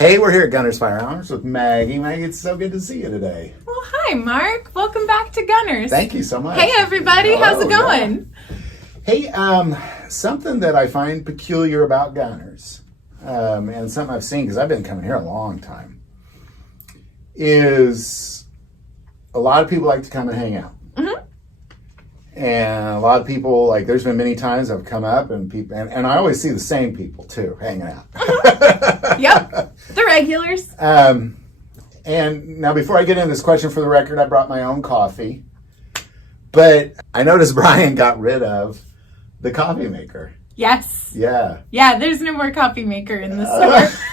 Hey, we're here at Gunner's Firearms with Maggie. Maggie, it's so good to see you today. Well, hi, Mark. Welcome back to Gunners. Thank you so much. Hey, everybody. Hello, how's it going? Yeah. Hey, something that I find peculiar about Gunners, and something I've seen because I've been coming here a long time, is a lot of people like to come and hang out. Mm-hmm. And a lot of people, like, there's been many times I've come up and people, and I always see the same people too, hanging out. Yep, the regulars. And now before I get into this question, for the record, I brought my own coffee, but I noticed Brian got rid of the coffee maker. Yes. Yeah. Yeah, there's no more coffee maker in the store.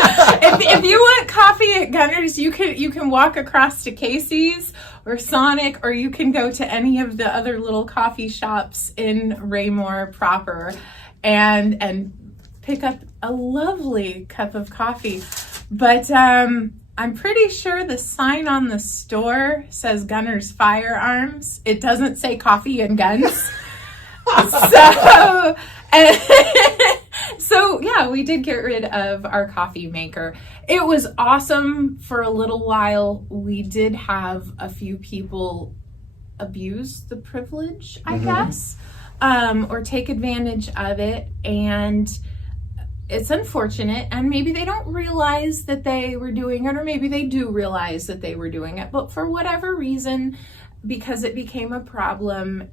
If you want coffee at Gunners, you can walk across to Casey's or Sonic, or you can go to any of the other little coffee shops in Raymore proper and pick up a lovely cup of coffee. But I'm pretty sure the sign on the store says Gunners Firearms. It doesn't say coffee and guns. So yeah, we did get rid of our coffee maker. It was awesome for a little while. We did have a few people abuse the privilege, I guess, or take advantage of it. And it's unfortunate. And maybe they don't realize that they were doing it, or maybe they do realize that they were doing it. But for whatever reason, because it became a problem,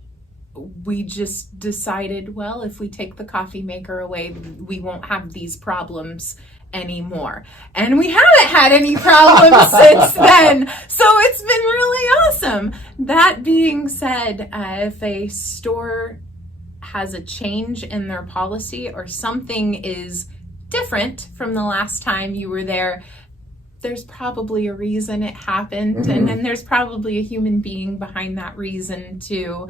we just decided, well, if we take the coffee maker away, we won't have these problems anymore. And we haven't had any problems since then. So it's been really awesome. That being said, if a store has a change in their policy or something is different from the last time you were there, there's probably a reason it happened. Mm-hmm. And then there's probably a human being behind that reason too,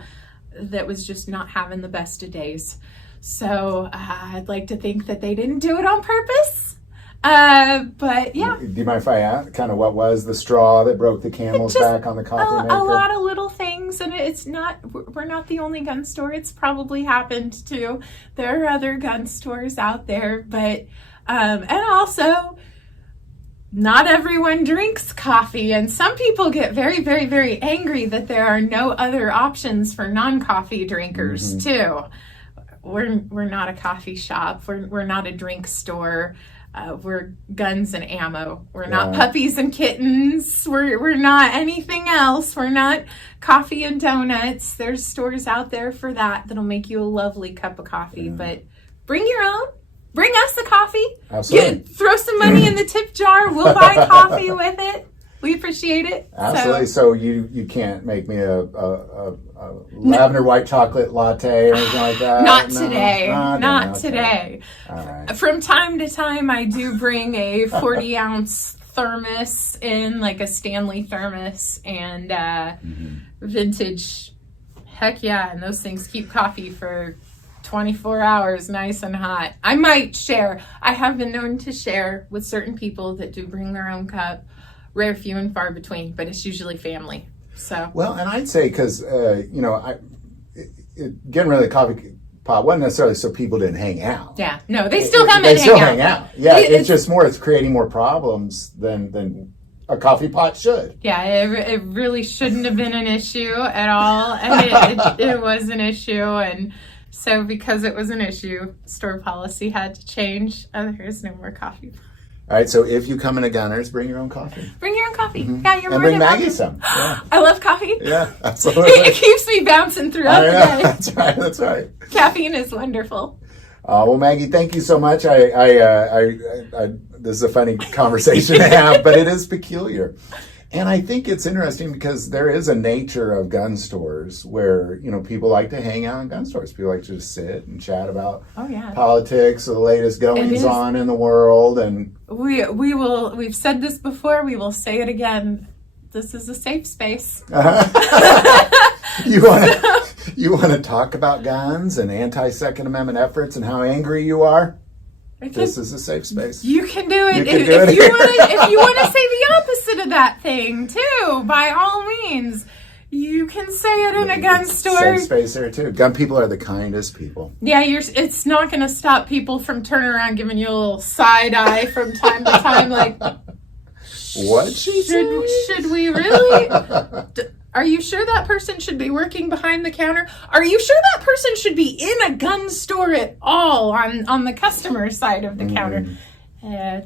that was just not having the best of days. So I'd like to think that they didn't do it on purpose. But yeah. Do you mind if I ask kind of what was the straw that broke the camel's back on the coffee maker? A lot of little things, and we're not the only gun store. It's probably happened too. There are other gun stores out there, but and also, not everyone drinks coffee, and some people get very, very, very angry that there are no other options for non-coffee drinkers too. We're not a coffee shop. We're not a drink store. We're guns and ammo. We're not puppies and kittens. We're not anything else. We're not coffee and donuts. There's stores out there for that'll make you a lovely cup of coffee. But bring your own. Bring us the coffee. Absolutely. Throw some money in the tip jar. We'll buy coffee with it. We appreciate it. Absolutely. So you can't make me a lavender white chocolate latte or anything like that? Not today. Not today. All right. From time to time, I do bring a 40-ounce thermos in, like a Stanley thermos, and vintage. Heck yeah. And those things keep coffee for 24 hours nice and hot. I might share. I have been known to share with certain people that do bring their own cup. Rare, few, and far between, but it's usually family. So well, and I'd say because getting rid of the coffee pot wasn't necessarily so people didn't hang out. Yeah, no, they still come and hang out. They still hang out. out. Yeah, it's just more. It's creating more problems than a coffee pot should. Yeah, it really shouldn't have been an issue at all, and it was an issue, and so because it was an issue, store policy had to change. There's no more coffee. All right, so if you come into Gunners, bring your own coffee. Bring your own coffee. Yeah, you're and more bring than Maggie welcome. some. Yeah. I love coffee. Yeah, absolutely. It keeps me bouncing throughout the day. That's right. Caffeine is wonderful. Well, Maggie, thank you so much. This is a funny conversation to have, but it is peculiar. And I think it's interesting because there is a nature of gun stores where, people like to hang out in gun stores. People like to just sit and chat about politics, or the latest goings on in the world. And we've said this before, we will say it again. This is a safe space. You want to talk about guns and anti-Second Amendment efforts and how angry you are? This is a safe space. You can do it. If you want to say the opposite of that thing too, by all means, You can say it in a gun store. Safe space there too. Gun people are the kindest people. Yeah, it's not going to stop people from turning around giving you a little side eye from time to time. Like, what should we really? Are you sure that person should be working behind the counter? Are you sure that person should be in a gun store at all on the customer side of the counter?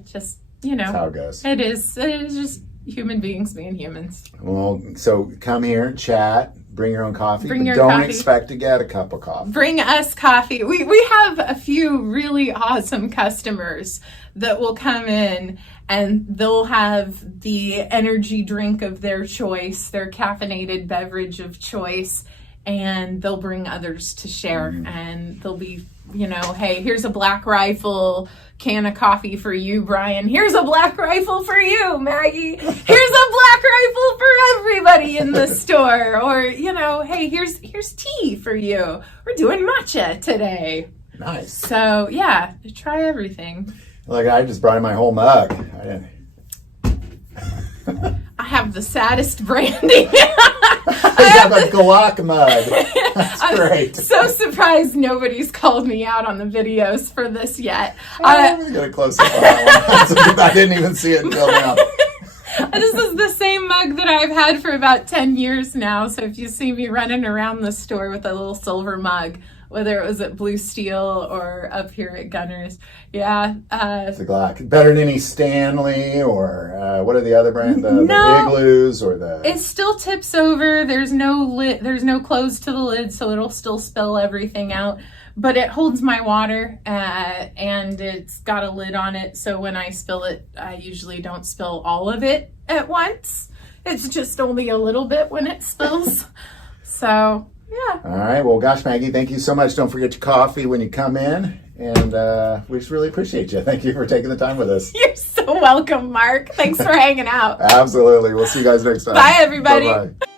Just, That's how it goes. It is just human beings being humans. Well, so come here, chat, bring your own coffee. Bring your don't coffee. Expect to get a cup of coffee. Bring us coffee. We have a few really awesome customers that will come in and they'll have the energy drink of their choice, their caffeinated beverage of choice, and they'll bring others to share. And they'll be, hey, here's a Black Rifle can of coffee for you, Brian. Here's a Black Rifle for you, Maggie. Here's a Black Rifle for everybody in the store. Or, hey, here's tea for you. We're doing matcha today. Nice. So, yeah, try everything. Like, I just brought in my whole mug. I have the saddest branding. I have a Glock mug. That's great. I'm so surprised nobody's called me out on the videos for this yet. I'm going to get a close up on that one. I didn't even see it until now. This is the same mug that I've had for about 10 years now. So if you see me running around the store with a little silver mug, whether it was at Blue Steel or up here at Gunners, yeah. It's a Glock. Better than any Stanley or what are the other brands? The Igloos or the... It still tips over. There's no lid. There's no close to the lid, so it'll still spill everything out. But it holds my water, and it's got a lid on it. So when I spill it, I usually don't spill all of it at once. It's just only a little bit when it spills. So, yeah. All right. Well, gosh, Maggie, thank you so much. Don't forget your coffee when you come in. And we just really appreciate you. Thank you for taking the time with us. You're so welcome, Mark. Thanks for hanging out. Absolutely. We'll see you guys next time. Bye, everybody. Bye-bye.